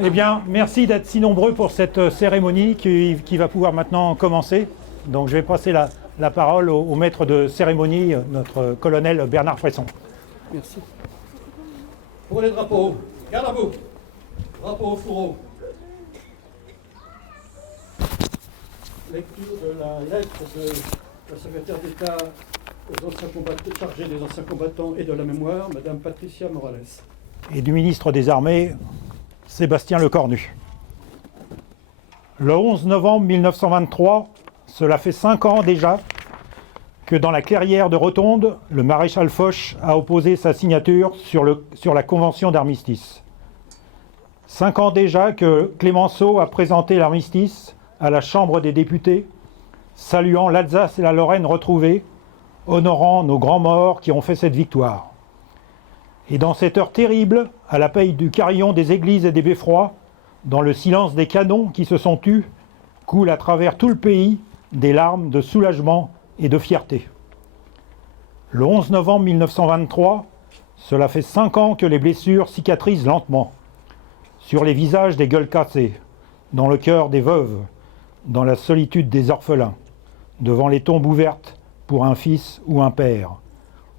Eh bien, merci d'être si nombreux pour cette cérémonie qui va pouvoir maintenant commencer. Donc je vais passer la parole au maître de cérémonie, notre colonel Bernard Fresson. Merci. Pour les drapeaux, garde à vous. Drapeau au fourreau. Lecture de la lettre de la secrétaire d'État aux anciens combattants, chargée des anciens combattants et de la mémoire, Madame Patricia Morales. Et du ministre des Armées, Sébastien Lecornu. Le 11 novembre 1923, cela fait 5 ans déjà, que dans la clairière de Rotonde, le maréchal Foch a opposé sa signature sur la convention d'armistice. 5 ans déjà que Clémenceau a présenté l'armistice à la Chambre des députés, saluant l'Alsace et la Lorraine retrouvées, honorant nos grands morts qui ont fait cette victoire. Et dans cette heure terrible, à la paille du carillon des églises et des beffrois, dans le silence des canons qui se sont tus, coulent à travers tout le pays des larmes de soulagement et de fierté. Le 11 novembre 1923, cela fait 5 ans que les blessures cicatrisent lentement, sur les visages des gueules cassées, dans le cœur des veuves, dans la solitude des orphelins, devant les tombes ouvertes pour un fils ou un père,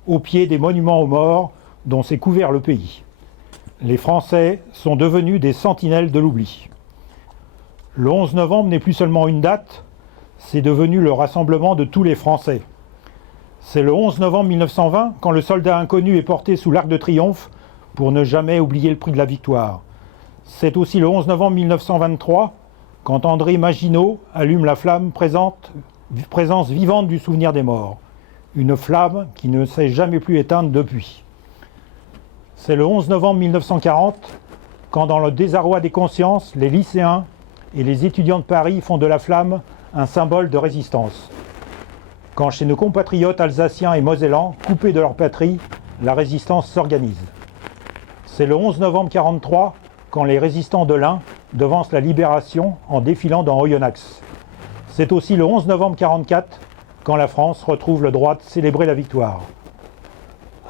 au pied des monuments aux morts dont s'est couvert le pays. Les Français sont devenus des sentinelles de l'oubli. Le 11 novembre n'est plus seulement une date, c'est devenu le rassemblement de tous les Français. C'est le 11 novembre 1920 quand le soldat inconnu est porté sous l'Arc de Triomphe pour ne jamais oublier le prix de la victoire. C'est aussi le 11 novembre 1923 quand André Maginot allume la flamme présence vivante du souvenir des morts. Une flamme qui ne s'est jamais plus éteinte depuis. C'est le 11 novembre 1940 quand dans le désarroi des consciences, les lycéens et les étudiants de Paris font de la flamme un symbole de résistance. Quand chez nos compatriotes alsaciens et mosellans, coupés de leur patrie, la résistance s'organise. C'est le 11 novembre 1943 quand les résistants de l'Ain devancent la libération en défilant dans Oyonnax. C'est aussi le 11 novembre 1944 quand la France retrouve le droit de célébrer la victoire.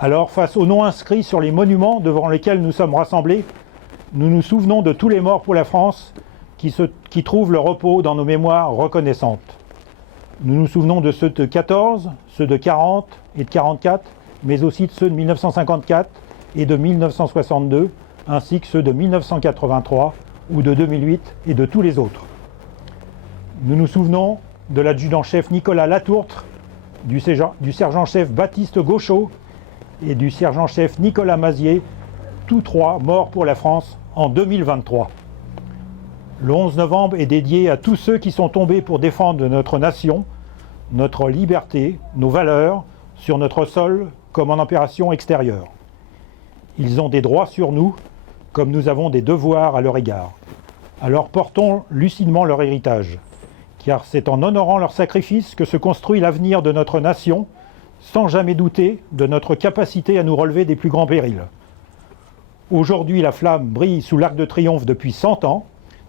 Alors, face aux noms inscrits sur les monuments devant lesquels nous sommes rassemblés, nous nous souvenons de tous les morts pour la France qui trouvent le repos dans nos mémoires reconnaissantes. Nous nous souvenons de ceux de 14, ceux de 40 et de 44, mais aussi de ceux de 1954 et de 1962, ainsi que ceux de 1983 ou de 2008 et de tous les autres. Nous nous souvenons de l'adjudant-chef Nicolas Latourtre, du sergent-chef Baptiste Gauchot et du sergent-chef Nicolas Mazier, tous trois morts pour la France en 2023. Le 11 novembre est dédié à tous ceux qui sont tombés pour défendre notre nation, notre liberté, nos valeurs, sur notre sol comme en opération extérieure. Ils ont des droits sur nous, comme nous avons des devoirs à leur égard. Alors portons lucidement leur héritage, car c'est en honorant leur sacrifice que se construit l'avenir de notre nation, sans jamais douter de notre capacité à nous relever des plus grands périls. Aujourd'hui, la flamme brille sous l'Arc de Triomphe depuis 100 ans,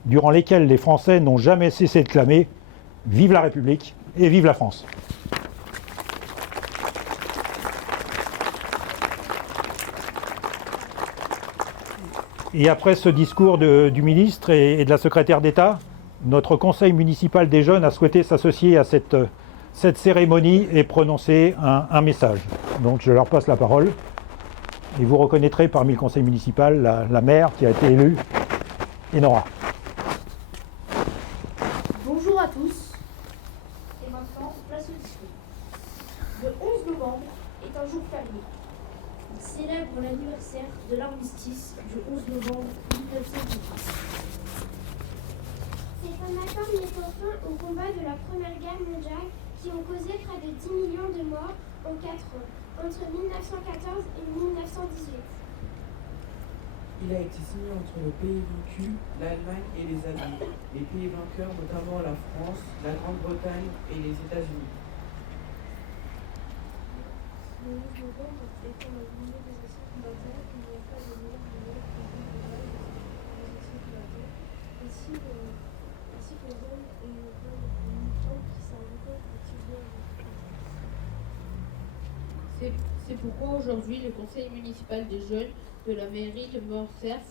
durant lesquels les Français n'ont jamais cessé de clamer « Vive la République et vive la France !» Et après ce discours du ministre et de la secrétaire d'État, notre conseil municipal des jeunes a souhaité s'associer à cette cérémonie et prononcer un message. Donc je leur passe la parole. Et vous reconnaîtrez parmi le conseil municipal la maire qui a été élue, Enora. Bonjour à tous. Et maintenant, place au discours. Le 11 novembre est un jour férié. Il célèbre l'anniversaire de l'armistice du 11 novembre 1918. C'est un accord mettant fin au combat de la Première Guerre mondiale qui ont causé près de 10 millions de morts en 4 ans, entre 1914 et 1918. Il a été signé entre le pays vaincu, l'Allemagne et les Alliés, les pays vainqueurs notamment la France, la Grande-Bretagne et les États-Unis. Le 11 novembre étant la journée des anciens combattants, il n'y a pas de meilleur moment pour commémorer les anciens combattants, ainsi que les hommes et les femmes militants qui s'invitent activement à la C'est pourquoi aujourd'hui le conseil municipal des jeunes de la mairie de Morcerf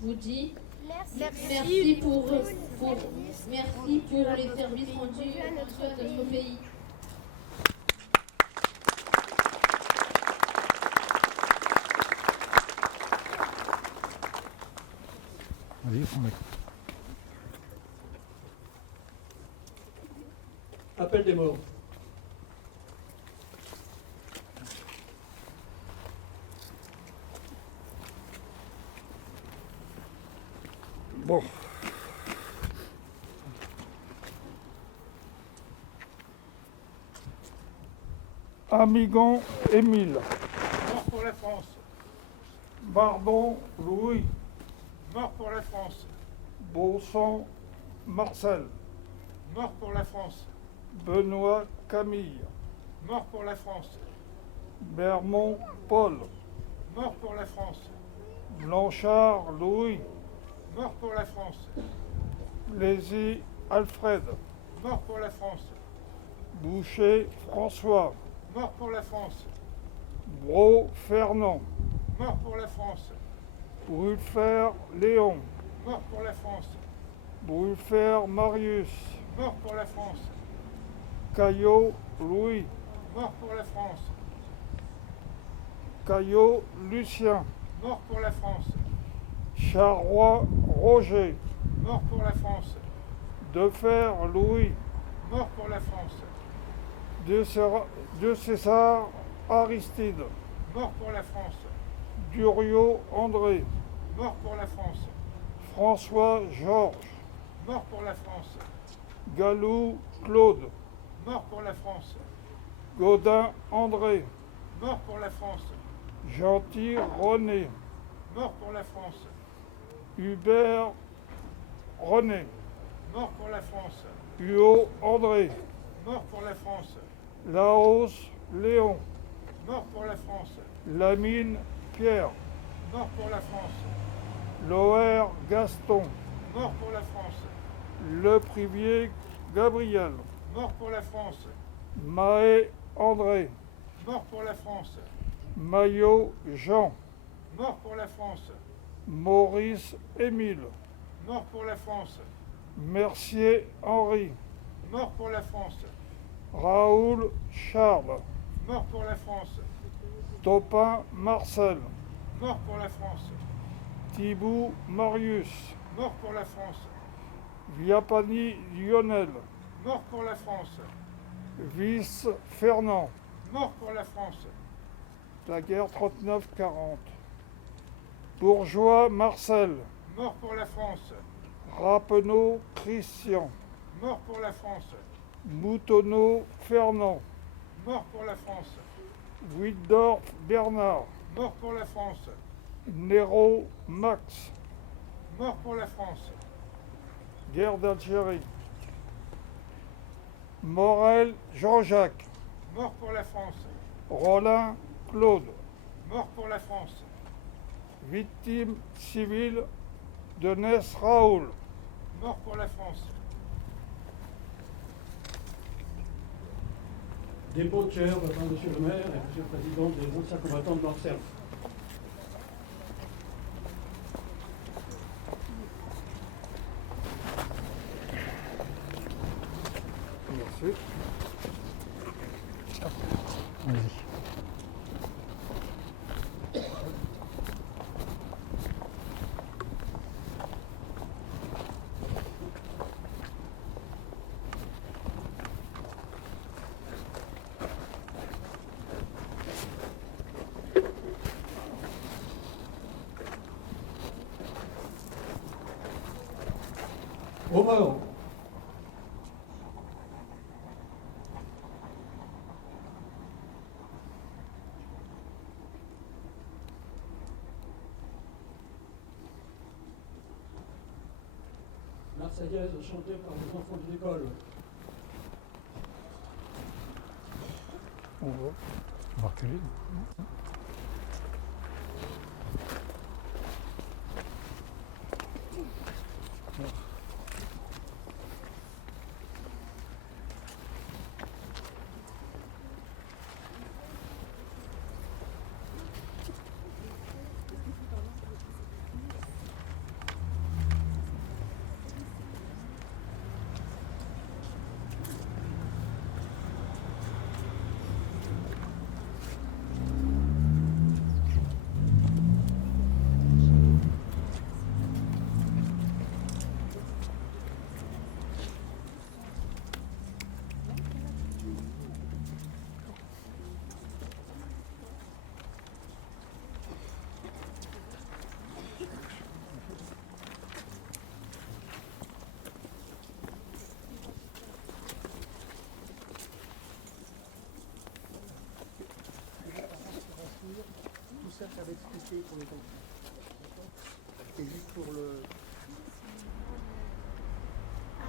vous dit Merci pour les services rendus à notre pays. Vas-y, prends-le. Appel des morts. Bon. Amigon Émile. Mort pour la France. Bardon Louis. Mort pour la France. Bonson Marcel. Mort pour la France. Benoît Camille. Mort pour la France. Bermond Paul. Mort pour la France. Blanchard Louis. Mort pour la France. Lézy Alfred. Mort pour la France. Boucher François. Mort pour la France. Bro Fernand. Mort pour la France. Brulfer Léon. Mort pour la France. Brulfer Marius. Mort pour la France. Caillot Louis. Mort pour la France. Caillot Lucien. Mort pour la France. Charrois Roger. Mort pour la France. Defer Louis. Mort pour la France. De César Aristide. Mort pour la France. Duriot André. Mort pour la France. François Georges. Mort pour la France. Galou Claude. Mort pour la France. Gaudin André. Mort pour la France. Gentil René. Mort pour la France. Hubert René. Mort pour la France. Huot André. Mort pour la France. Laos Léon. Mort pour la France. Lamine Pierre. Mort pour la France. Loer Gaston. Mort pour la France. Le Privier Gabriel. Mort pour la France. Mahé André. Mort pour la France. Maillot Jean. Mort pour la France. Maurice Émile. Mort pour la France. Mercier Henri. Mort pour la France. Raoul Charles. Mort pour la France. Topin Marcel. Mort pour la France. Thibaut Marius. Mort pour la France. Viapani Lionel. Mort pour la France. Vice Fernand. Mort pour la France. La guerre 39-40. Bourgeois Marcel. Mort pour la France. Rappeneau Christian. Mort pour la France. Moutonneau Fernand. Mort pour la France. Widdorf Bernard. Mort pour la France. Nero Max. Mort pour la France. Guerre d'Algérie. Morel Jean-Jacques. Mort pour la France. Rollin Claude. Mort pour la France. Victime civile de Ness Raoul. Mort pour la France. Dépôt de chair devant Monsieur le maire et Monsieur le Président des anciens combattants de l'Anserve. Merci. Vas-y. Aux morts. Marseillaise chantée par les enfants de l'école. On va. On va reculer.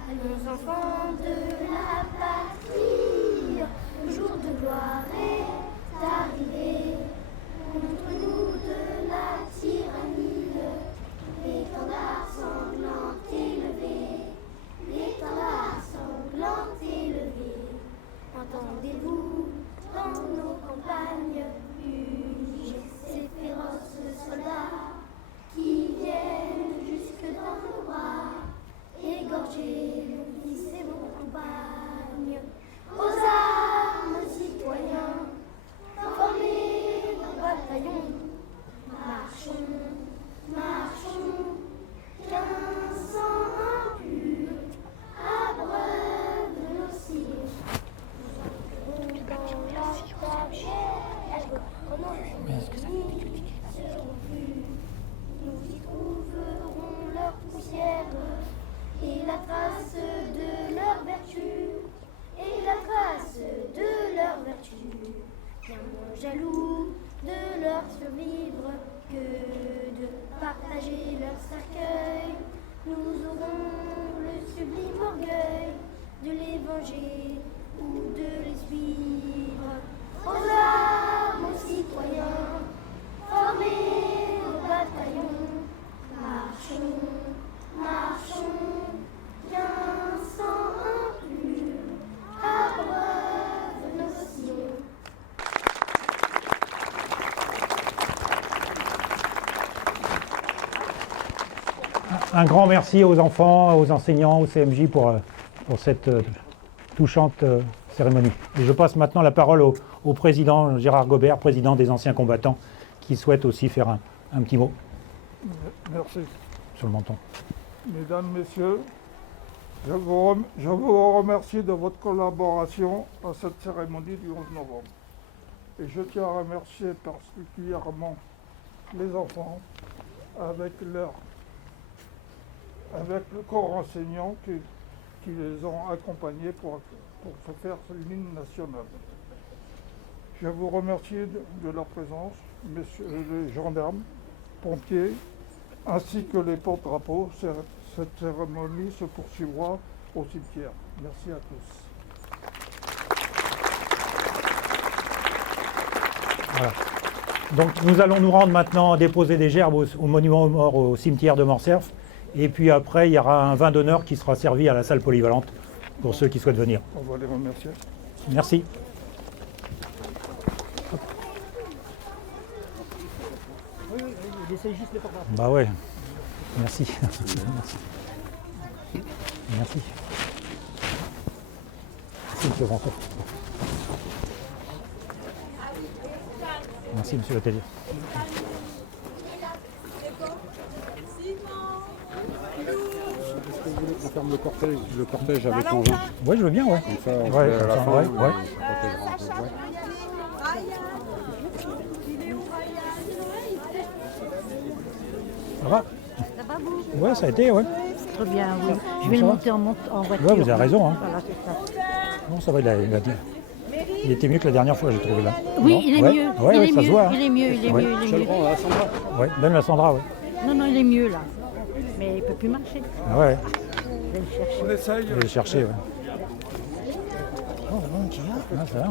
Allons enfants de la patrie, le jour de gloire est arrivé. Contre nous de la tyrannie, l'étendard sanglant élevé, l'étendard sanglant élevé. Entendez-vous dans nos campagnes huger ces féroces soldats qui viennent jusque dans nos bras, égorger nos fils et nos compagnes. Aux armes, citoyens, formez nos bataillons. Marchons, marchons, qu'un sang impur abreuve nos sillons. Nous entrerons dans la terre, nos ennemis seront vus. Nous y trouverons leur poussière et la trace de leur vertu, et la trace de leur vertu. Bien moins jaloux de leur survivre que de partager leur cercueil, nous aurons le sublime orgueil de les venger ou de les suivre. Aux armes, aux citoyens, formez nos bataillons. Marchons, marchons, qu'un sang impur abreuve nos sillons. Un grand merci aux enfants, aux enseignants, au CMJ pour cette touchante cérémonie. Et je passe maintenant la parole au président Gérard Gobert, président des anciens combattants, qui souhaite aussi faire un petit mot Merci. sur le menton. Mesdames, Messieurs, je vous remercie de votre collaboration à cette cérémonie du 11 novembre. Et je tiens à remercier particulièrement les enfants avec le corps enseignant qui les ont accompagnés pour faire l'hymne national. Je vous remercie de leur présence, messieurs les gendarmes, pompiers, ainsi que les porte-drapeaux. Cette cérémonie se poursuivra au cimetière. Merci à tous. Voilà. Donc nous allons nous rendre maintenant déposer des gerbes au monument aux morts au cimetière de Morcerf. Et puis après, il y aura un vin d'honneur qui sera servi à la salle polyvalente pour ceux qui souhaitent venir. On va les remercier. Merci. Bah ouais. Merci. Merci. Merci. Merci, monsieur François. Merci, monsieur l'hôtelier. Est-ce que vous voulez qu'on ferme le cortège avec l'engin? Oui, je veux bien, ouais. Comme ça, on Ouais, fait à la comme ça, fin, ouais, on ouais. protégera un peu. Ouais. Ça va? Ça va vous? Ouais, ça a été, ouais. Très bien, oui. Je vais Ça le va monter en voiture. Ouais, vous avez raison, hein. Voilà, c'est ça. Non, ça va, il était mieux que la dernière fois, j'ai trouvé là. Oui, Non il est ouais. mieux. Ouais, il ouais, est ça mieux. se voit. Hein. Il est mieux, il est Ouais. mieux, il est mieux. Ouais, même la Sandra, ouais. Non, il est mieux là. Mais il ne peut plus marcher. Ah ouais. Je vais le chercher. On essaye. Je vais le chercher, ouais. Oh, mon Dieu. Ah, ça va.